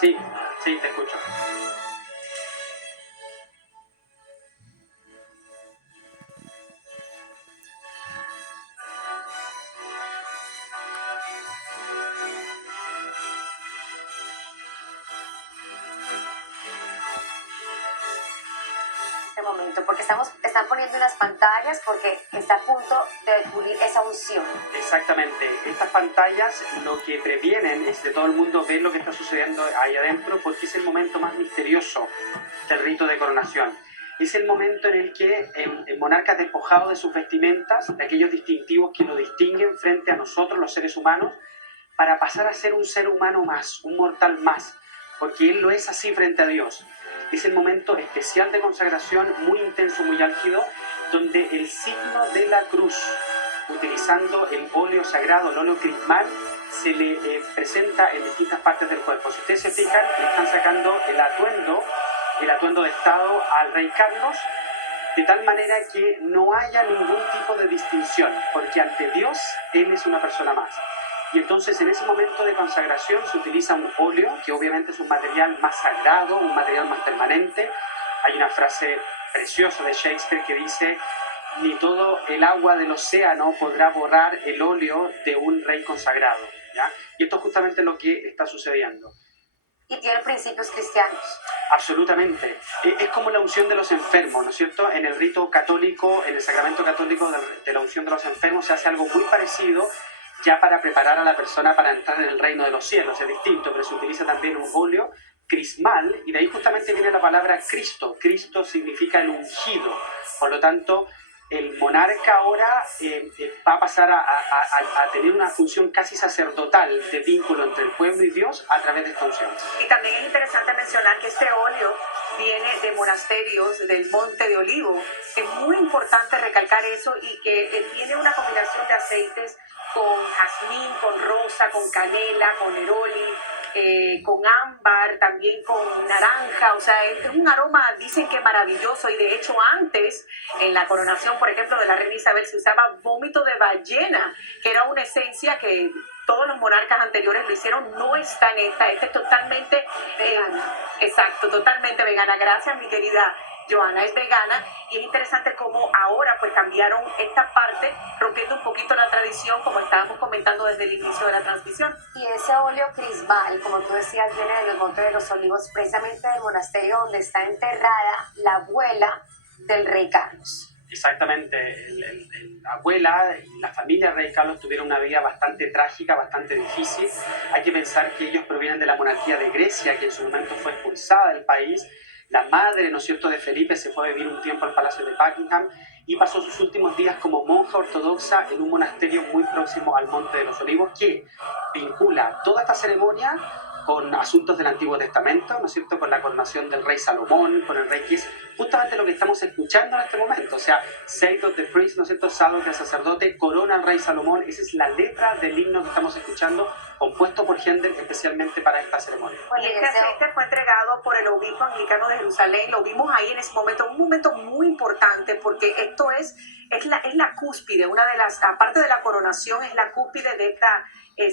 Sí, sí, te escucho. Este momento, porque están poniendo unas pantallas porque está a punto de descubrir esa unción. Exactamente. Estas pantallas lo que previenen es que todo el mundo ve lo que está sucediendo ahí adentro porque es el momento más misterioso del rito de coronación. Es el momento en el que el monarca es despojado de sus vestimentas, de aquellos distintivos que lo distinguen frente a nosotros, los seres humanos, para pasar a ser un ser humano más, un mortal más, porque él lo es así frente a Dios. Es el momento especial de consagración, muy intenso, muy álgido, donde el signo de la cruz, utilizando el óleo sagrado, el óleo crismal, se le presenta en distintas partes del cuerpo. Si ustedes se fijan, le están sacando el atuendo de Estado al rey Carlos, de tal manera que no haya ningún tipo de distinción, porque ante Dios él es una persona más. Y entonces en ese momento de consagración se utiliza un óleo, que obviamente es un material más sagrado, un material más permanente. Hay una frase preciosa de Shakespeare que dice: ni todo el agua del océano podrá borrar el óleo de un rey consagrado, ¿ya? Y esto es justamente lo que está sucediendo. Y tiene principios cristianos. Absolutamente. Es como la unción de los enfermos, ¿no es cierto? En el rito católico, en el sacramento católico de la unción de los enfermos se hace algo muy parecido, ya para preparar a la persona para entrar en el reino de los cielos. Es distinto, pero se utiliza también un óleo crismal, y de ahí justamente viene la palabra Cristo. Cristo significa el ungido. Por lo tanto, el monarca ahora va a pasar a tener una función casi sacerdotal de vínculo entre el pueblo y Dios a través de esta unción. Y también es interesante mencionar que este óleo viene de monasterios del Monte de Olivo. Es muy importante recalcar eso, y que tiene una combinación de aceites con jazmín, con rosa, con canela, con neroli, con ámbar, también con naranja. O sea, es un aroma, dicen que maravilloso. Y de hecho antes, en la coronación, por ejemplo, de la reina Isabel, se usaba vómito de ballena, que era una esencia que todos los monarcas anteriores lo hicieron. No está en esta es totalmente exacto, totalmente vegana. Gracias, mi querida Joana, es vegana. Y es interesante cómo ahora pues cambiaron esta parte, rompiendo un poquito la tradición, como estábamos comentando desde el inicio de la transmisión. Y ese óleo crismal, como tú decías, viene de los Montes de los Olivos, precisamente del monasterio donde está enterrada la abuela del rey Carlos. Exactamente. La abuela y la familia del rey Carlos tuvieron una vida bastante trágica, bastante difícil. Hay que pensar que ellos provienen de la monarquía de Grecia, que en su momento fue expulsada del país. La madre, ¿no es cierto?, de Felipe se fue a vivir un tiempo al Palacio de Buckingham y pasó sus últimos días como monja ortodoxa en un monasterio muy próximo al Monte de los Olivos, que vincula toda esta ceremonia con asuntos del Antiguo Testamento, ¿no es cierto?, con la coronación del rey Salomón, con el rey, que es justamente lo que estamos escuchando en este momento. O sea, Zadok the priest, ¿no es cierto?, Zadok el sacerdote, corona al rey Salomón. Esa es la letra del himno que estamos escuchando, compuesto por Händel especialmente para esta ceremonia. Y este aceite fue entregado por el obispo anglicano de Jerusalén. Lo vimos ahí en ese momento, un momento muy importante, porque esto es la cúspide, una de las, aparte de la coronación, es la cúspide de esta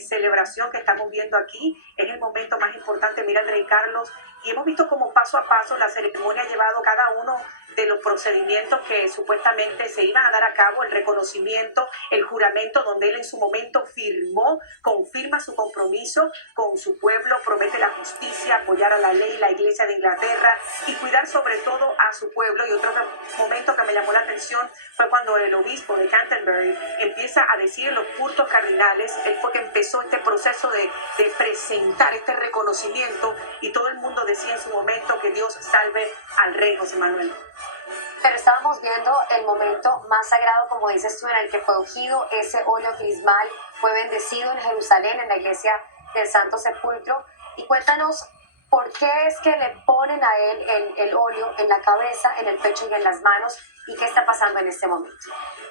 celebración que estamos viendo aquí. Es el momento más importante. Mira el rey Carlos, y hemos visto cómo paso a paso la ceremonia ha llevado cada uno de los procedimientos que supuestamente se iban a dar a cabo: el reconocimiento, el juramento, donde él en su momento confirma su compromiso con su pueblo, promete la justicia, apoyar a la ley, la Iglesia de Inglaterra y cuidar sobre todo a su pueblo. Y otro momento que me llamó la atención fue cuando el obispo de Canterbury empieza a decir los cultos cardinales. Él fue que empezó este proceso de presentar este reconocimiento, y todo el mundo decía en su momento que Dios salve al rey José Manuel. Pero estábamos viendo el momento más sagrado, como dices tú, en el que fue ungido ese óleo crismal, fue bendecido en Jerusalén, en la iglesia del Santo Sepulcro. Y cuéntanos, ¿por qué es que le ponen a él el óleo en la cabeza, en el pecho y en las manos? ¿Y qué está pasando en este momento?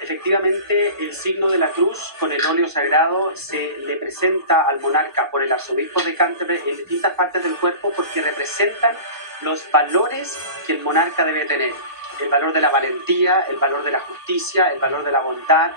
Efectivamente, el signo de la cruz con el óleo sagrado se le presenta al monarca por el arzobispo de Canterbury en distintas partes del cuerpo, porque representan los valores que el monarca debe tener. El valor de la valentía, el valor de la justicia, el valor de la bondad,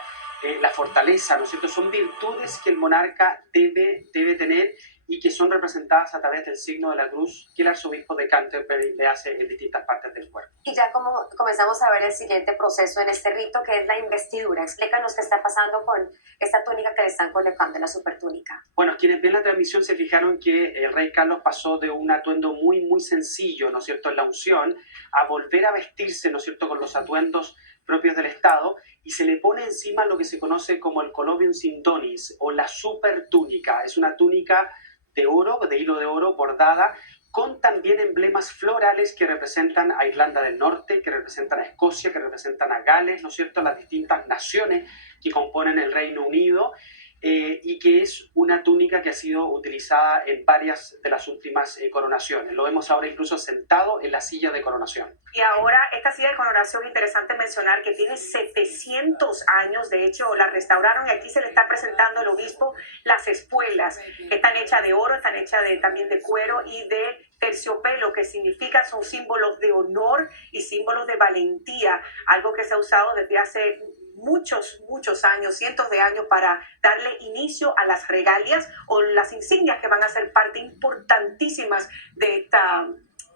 la fortaleza, ¿no es cierto? Son virtudes que el monarca debe tener, y que son representadas a través del signo de la cruz que el arzobispo de Canterbury le hace en distintas partes del cuerpo. Y ya como comenzamos a ver el siguiente proceso en este rito, que es la investidura. Explícanos qué está pasando con esta túnica que le están colocando, la supertúnica. Bueno, quienes ven la transmisión se fijaron que el rey Carlos pasó de un atuendo muy, muy sencillo, ¿no es cierto?, en la unción, a volver a vestirse, ¿no es cierto?, con los atuendos propios del Estado, y se le pone encima lo que se conoce como el colobium sindonis, o la supertúnica. Es una túnica de oro, de hilo de oro bordada, con también emblemas florales que representan a Irlanda del Norte, que representan a Escocia, que representan a Gales, ¿no es cierto?, las distintas naciones que componen el Reino Unido, y que es una túnica que ha sido utilizada en varias de las últimas coronaciones. Lo vemos ahora incluso sentado en la silla de coronación. Y ahora esta silla de coronación, interesante mencionar que tiene 700 años, de hecho la restauraron y aquí se le está presentando al obispo las espuelas, que están hechas de oro, están hechas también de cuero y de terciopelo, que significa, son símbolos de honor y símbolos de valentía, algo que se ha usado desde hace muchos años, cientos de años, para darle inicio a las regalias o las insignias que van a ser parte importantísimas de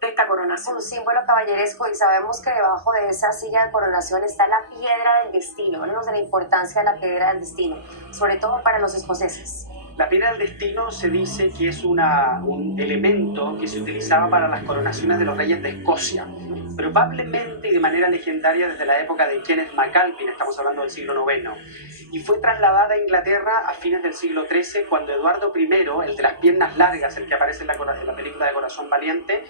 esta coronación. Un símbolo caballeresco, y sabemos que debajo de esa silla de coronación está la piedra del destino. Háblanos de la importancia de la piedra del destino, sobre todo para los escoceses. La piedra del destino se dice que es un elemento que se utilizaba para las coronaciones de los reyes de Escocia, probablemente de manera legendaria desde la época de Kenneth MacAlpin, estamos hablando del siglo IX, y fue trasladada a Inglaterra a fines del siglo XIII cuando Eduardo I, el de las piernas largas, el que aparece en la película de Corazón Valiente,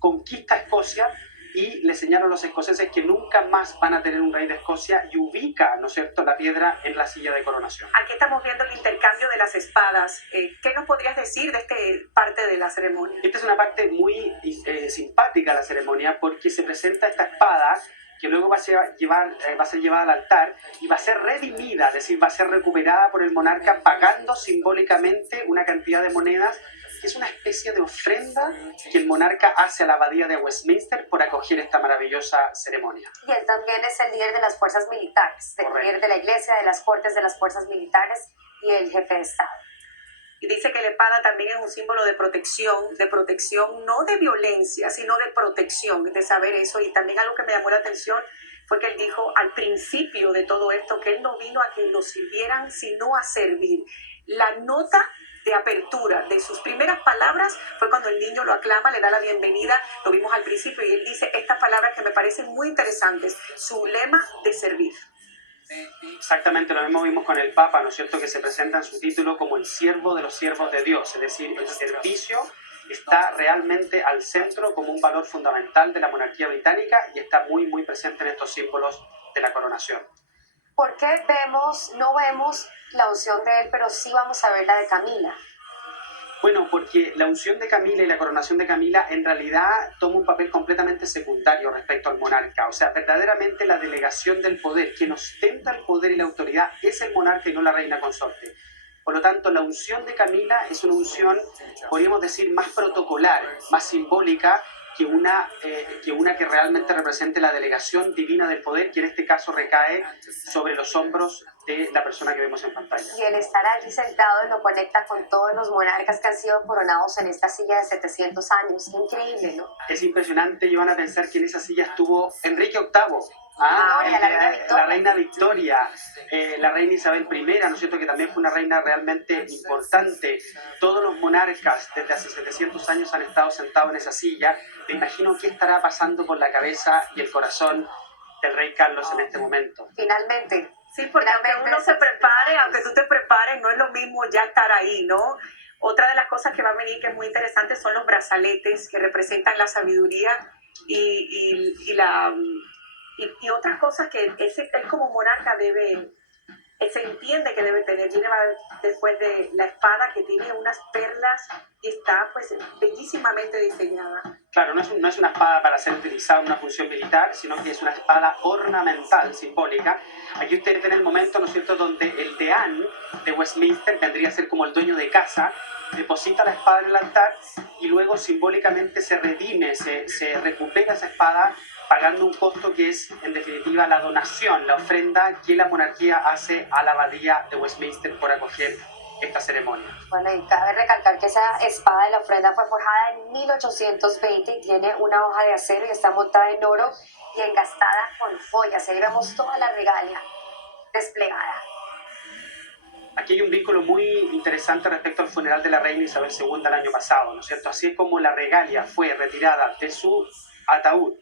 conquista Escocia y le señalan a los escoceses que nunca más van a tener un rey de Escocia y ubica, ¿no es cierto?, la piedra en la silla de coronación. Aquí estamos viendo el intercambio de las espadas. ¿Qué nos podrías decir de esta parte de la ceremonia? Esta es una parte muy simpática de la ceremonia porque se presenta esta espada que luego va a ser llevada al altar y va a ser redimida, es decir, va a ser recuperada por el monarca pagando simbólicamente una cantidad de monedas, que es una especie de ofrenda que el monarca hace a la abadía de Westminster por acoger esta maravillosa ceremonia. Y él también es el líder de las fuerzas militares, el líder de la iglesia, de las cortes de las fuerzas militares y el jefe de Estado. Y dice que la espada también es un símbolo de protección no de violencia, sino de protección, de saber eso. Y también algo que me llamó la atención fue que él dijo al principio de todo esto que él no vino a que lo sirvieran, sino a servir. La nota de apertura de sus primeras palabras fue cuando el niño lo aclama, le da la bienvenida, lo vimos al principio, y él dice estas palabras que me parecen muy interesantes, su lema de servir. Exactamente lo mismo vimos con el Papa, ¿no es cierto?, que se presenta en su título como el siervo de los siervos de Dios, es decir, el servicio está realmente al centro como un valor fundamental de la monarquía británica y está muy, muy presente en estos símbolos de la coronación. ¿Por qué no vemos la unción de él, pero sí vamos a ver la de Camila? Bueno, porque la unción de Camila y la coronación de Camila en realidad toma un papel completamente secundario respecto al monarca. O sea, verdaderamente la delegación del poder, quien ostenta el poder y la autoridad es el monarca y no la reina consorte. Por lo tanto, la unción de Camila es una unción, podríamos decir, más protocolar, más simbólica, que una que realmente represente la delegación divina del poder, que en este caso recae sobre los hombros de la persona que vemos en pantalla. Y el estar allí sentado lo conecta con todos los monarcas que han sido coronados en esta silla de 700 años. Increíble, ¿no? Es impresionante, yo van a pensar que en esa silla estuvo Enrique VIII. La reina Victoria, la reina Isabel I, ¿no es cierto?, que también fue una reina realmente importante. Todos los monarcas desde hace 700 años han estado sentados en esa silla. Me imagino qué estará pasando por la cabeza y el corazón del rey Carlos en este momento. Finalmente. Sí, porque aunque uno se prepare, aunque tú te prepares, no es lo mismo ya estar ahí, ¿no? Otra de las cosas que va a venir que es muy interesante son los brazaletes que representan la sabiduría y otras cosas que él como monarca se entiende que debe tener. Viene después de la espada que tiene unas perlas y está pues bellísimamente diseñada. Claro, no es una espada para ser utilizada en una función militar, sino que es una espada ornamental, simbólica. Aquí ustedes ven el momento, ¿no es cierto?, donde el deán de Westminster vendría a ser como el dueño de casa, deposita la espada en el altar y luego simbólicamente se redime, se recupera esa espada pagando un costo que es, en definitiva, la donación, la ofrenda que la monarquía hace a la abadía de Westminster por acoger esta ceremonia. Bueno, y cabe recalcar que esa espada de la ofrenda fue forjada en 1820 y tiene una hoja de acero y está montada en oro y engastada con joyas. Ahí vemos toda la regalia desplegada. Aquí hay un vínculo muy interesante respecto al funeral de la reina Isabel II el año pasado, ¿no es cierto? Así es como la regalia fue retirada de su ataúd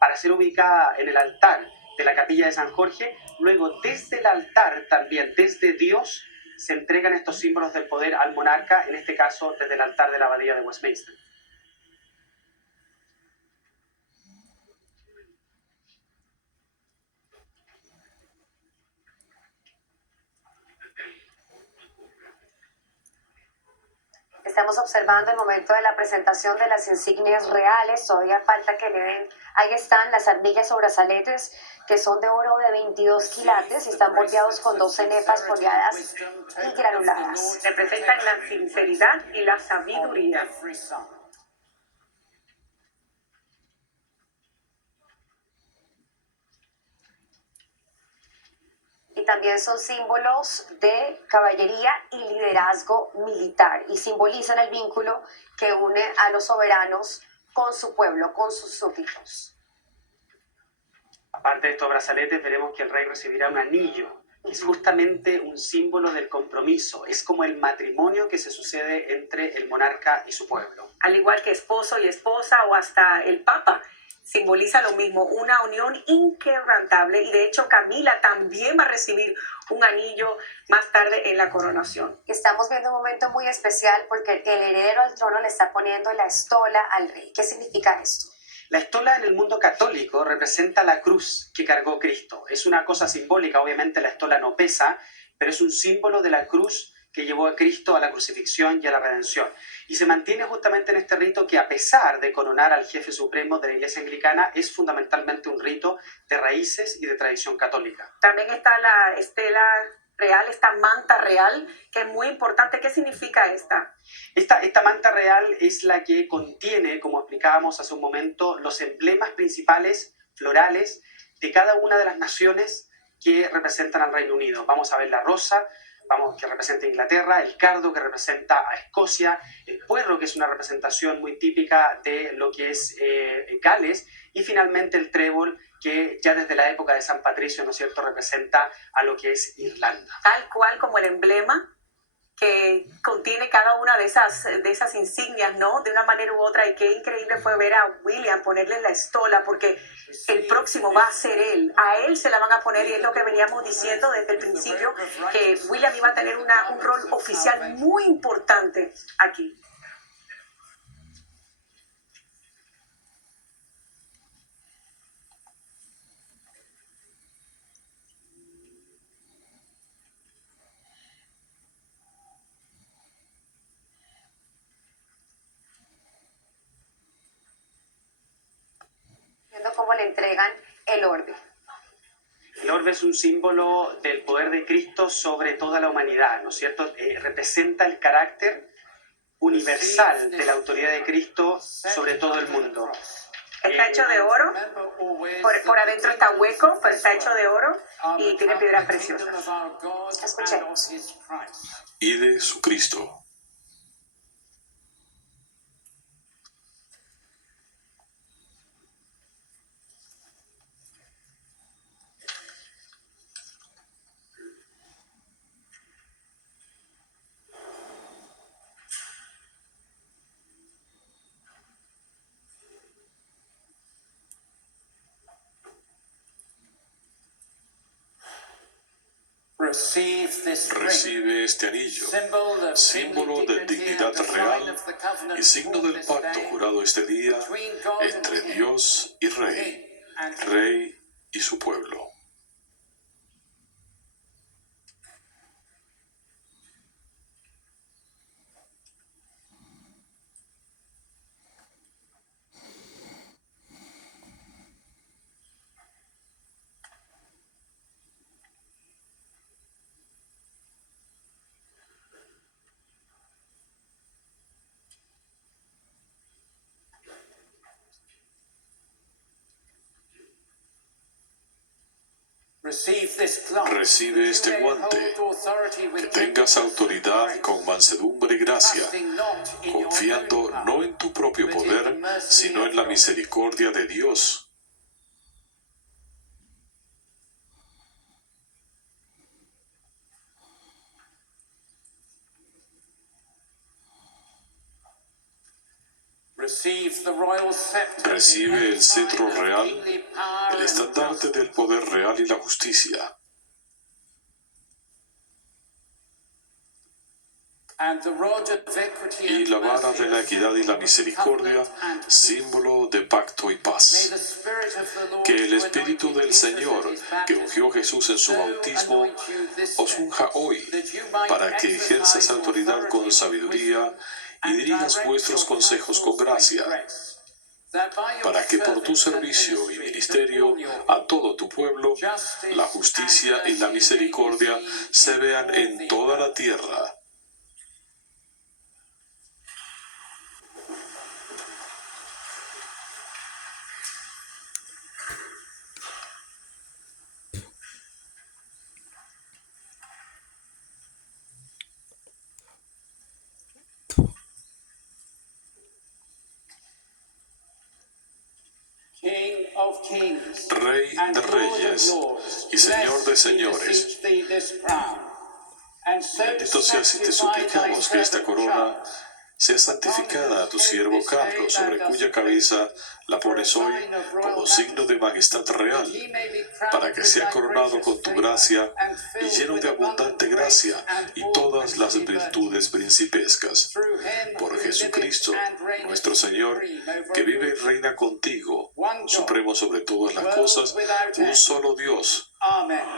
para ser ubicada en el altar de la capilla de San Jorge, luego desde el altar también, desde Dios, se entregan estos símbolos del poder al monarca, en este caso desde el altar de la abadía de Westminster. Estamos observando el momento de la presentación de las insignias reales. Todavía falta que le den. Ahí están las armillas o brazaletes que son de oro de 22 quilates y están bordeados con 12 nepas foliadas y granuladas. Representan la sinceridad y la sabiduría. Y también son símbolos de caballería y liderazgo militar y simbolizan el vínculo que une a los soberanos con su pueblo, con sus súbditos. Aparte de estos brazaletes, veremos que el rey recibirá un anillo, que es justamente un símbolo del compromiso. Es como el matrimonio que se sucede entre el monarca y su pueblo. Al igual que esposo y esposa o hasta el papa, simboliza lo mismo, una unión inquebrantable. Y de hecho Camila también va a recibir un anillo más tarde en la coronación. Estamos viendo un momento muy especial porque el heredero al trono le está poniendo la estola al rey. ¿Qué significa esto? La estola en el mundo católico representa la cruz que cargó Cristo. Es una cosa simbólica, obviamente la estola no pesa, pero es un símbolo de la cruz que llevó a Cristo a la crucifixión y a la redención. Y se mantiene justamente en este rito que, a pesar de coronar al jefe supremo de la Iglesia Anglicana, es fundamentalmente un rito de raíces y de tradición católica. También está la estela real, esta manta real, que es muy importante. ¿Qué significa esta? Esta manta real es la que contiene, como explicábamos hace un momento, los emblemas principales, florales, de cada una de las naciones que representan al Reino Unido. Vamos a ver la rosa, que representa a Inglaterra, el cardo, que representa a Escocia, el puerro, que es una representación muy típica de lo que es Gales, y finalmente el trébol, que ya desde la época de San Patricio, ¿no es cierto?, representa a lo que es Irlanda. Tal cual como el emblema que contiene cada una de esas insignias, ¿no? De una manera u otra. Y qué increíble fue ver a William ponerle la estola, porque el próximo va a ser él. A él se la van a poner, y es lo que veníamos diciendo desde el principio, que William iba a tener un rol oficial muy importante aquí. Viendo cómo le entregan el orbe. El orbe es un símbolo del poder de Cristo sobre toda la humanidad, ¿no es cierto? Representa el carácter universal de la autoridad de Cristo sobre todo el mundo. Está hecho de oro, por adentro está hueco, pero está hecho de oro y tiene piedras preciosas. Escuchemos. Y de su Cristo. Recibe este anillo, símbolo de dignidad real y signo del pacto jurado este día entre Dios y Rey y su pueblo. Recibe este guante, que tengas autoridad con mansedumbre y gracia, confiando no en tu propio poder, sino en la misericordia de Dios. Recibe el cetro real, el estandarte del poder real y la justicia. Y la vara de la equidad y la misericordia, símbolo de pacto y paz. Que el Espíritu del Señor, que ungió a Jesús en su bautismo, os unja hoy, para que ejerzas autoridad con sabiduría y dirijas vuestros consejos con gracia, para que por tu servicio y ministerio a todo tu pueblo, la justicia y la misericordia se vean en toda la tierra. Rey de reyes y Señor de señores, bendito seas y te suplicamos que esta corona sea santificada a tu siervo Carlos, sobre cuya cabeza la pones hoy como signo de majestad real, para que sea coronado con tu gracia y lleno de abundante gracia y todas las virtudes principescas. Por Jesucristo, nuestro Señor, que vive y reina contigo, supremo sobre todas las cosas, un solo Dios,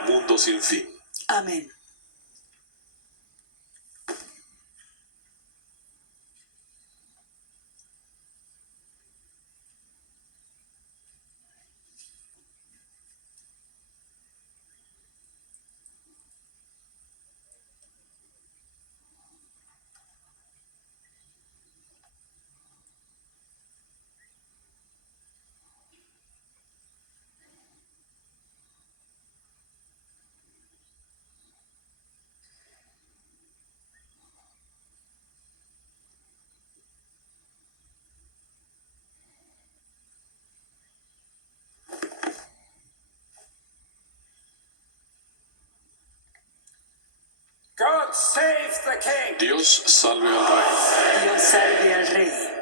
mundo sin fin. Amén. Dios salve al Rey. Dios salve al Rey.